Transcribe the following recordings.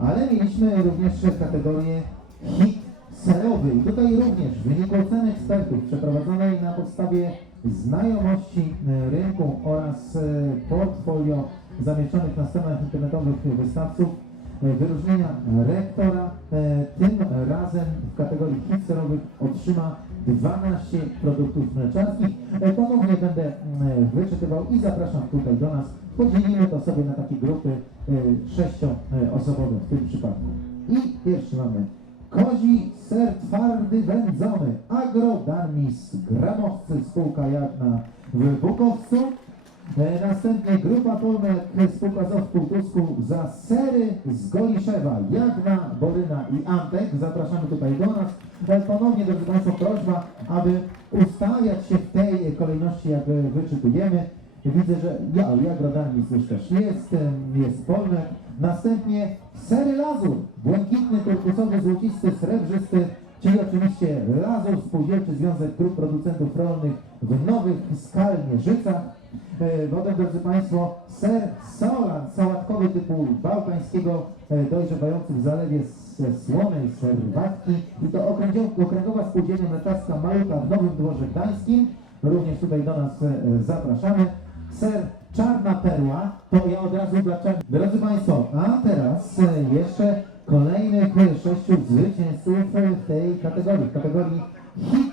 Ale mieliśmy również kategorię hit serowy i tutaj również w wyniku oceny ekspertów przeprowadzonej na podstawie znajomości e, rynku oraz e, portfolio zamieszczonych na stronach internetowych wystawców wyróżnienia rektora e, tym razem w kategorii hit serowych otrzyma 12 produktów mleczarskich. E, Ponownie będę mm, wyczytywał i zapraszam tutaj do nas. Podzielimy to sobie na takie grupy e, sześcioosobowe w tym przypadku. I pierwszy mamy Kozi ser twardy wędzony, Agrodarmis, Gramowcy, spółka jawna w Bukowcu. E, Następnie grupa Polmek, spółka ZOW w Półtusku za sery z Goliszewa, Jagna, Boryna i Antek. Zapraszamy tutaj do nas. E, Ponownie, drodzy Państwo, prośba, aby ustawiać się w tej kolejności, jak wyczytujemy. Widzę, że ja, Jagrodarmis już też jest, jest Polnek. Następnie sery Lazur, błękitny, turkusowy, złocisty, srebrzysty, czyli oczywiście Lazur, Spółdzielczy Związek Grup Producentów Rolnych w Nowych Skalmierzycach. E, Potem, drodzy Państwo, ser Solan, sałatkowy typu bałkańskiego, e, dojrzewający w zalewie ze słonej serwatki. I to okręgowa spółdzielnia mleczarska Maluka w Nowym Dworze Gdańskim. Również tutaj do nas e, zapraszamy. Ser Czarna Perła, to ja od razu dlaczego. Drodzy Państwo, a teraz e, jeszcze kolejnych e, sześciu zwycięzców e, w tej kategorii, w kategorii hit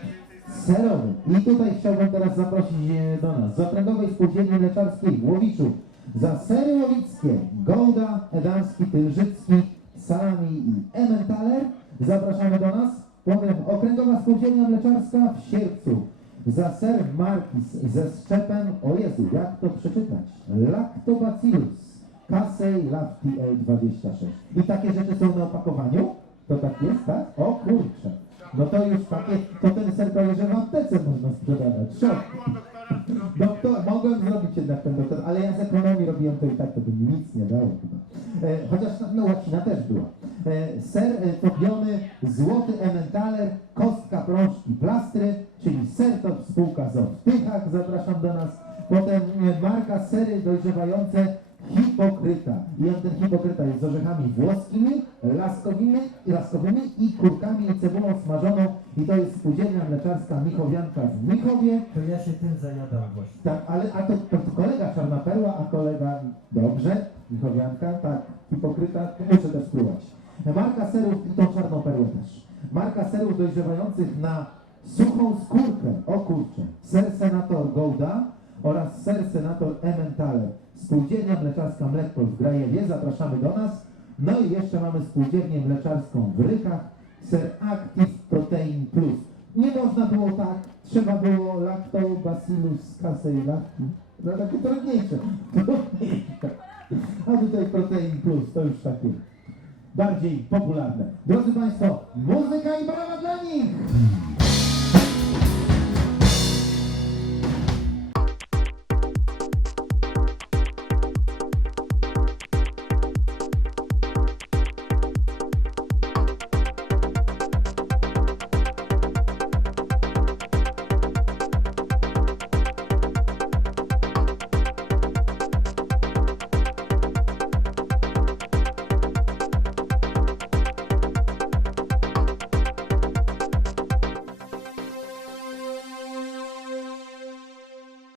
serowy. I tutaj chciałbym teraz zaprosić e, do nas z Okręgowej Spółdzielni Mleczarskiej w Łowiczu za sery łowickie Golda, Edamski, Tylżycki, Salami i Emmentaler. Zapraszamy do nas. Potem Okręgowa Spółdzielnia Mleczarska w Sierpcu za ser Markis ze szczepem, o Jezu, jak to przeczytać? Lactobacillus Casei Lacti L26. I takie rzeczy są na opakowaniu? To tak jest, tak? O kurczę. No to już takie, to ten ser prawie, że w aptece można sprzedawać. Doktor, mogłem zrobić jednak ten doktor, ale ja z ekonomii robiłem to i tak, to by mi nic nie dało chyba. E, chociaż no, łacina też była. E, ser e, topiony, złoty emmentaler, kostka, prążki, plastry, czyli ser to spółka ZOW w Tychach, zapraszam do nas. Potem e, marka sery dojrzewające hipokryta. I on ten hipokryta jest z orzechami włoskimi, laskowymi, laskowymi i kurkami i cebulą smażoną. I to jest spółdzielnia mleczarska Michowianka w Michowie. To ja się tym zajadam właśnie. Tak, ale a to, to, to kolega Czarna Perła, a kolega dobrze, Michowianka, tak, hipokryta, muszę też spróbować. Marka serów i tą Czarną Perłę też. Marka serów dojrzewających na suchą skórkę, o kurczę, ser Senator Golda oraz ser Senator Emmentaler. Spółdzielnia mleczarska Mlekpol w Grajewie, zapraszamy do nas. No i jeszcze mamy spółdzielnię mleczarską w Rykach, ser Active Protein Plus. Nie można było tak, trzeba było lactobacillus casei lacti. No takie trudniejsze. A tutaj protein plus, to już takie bardziej popularne. Drodzy Państwo, muzyka i brawa dla nich!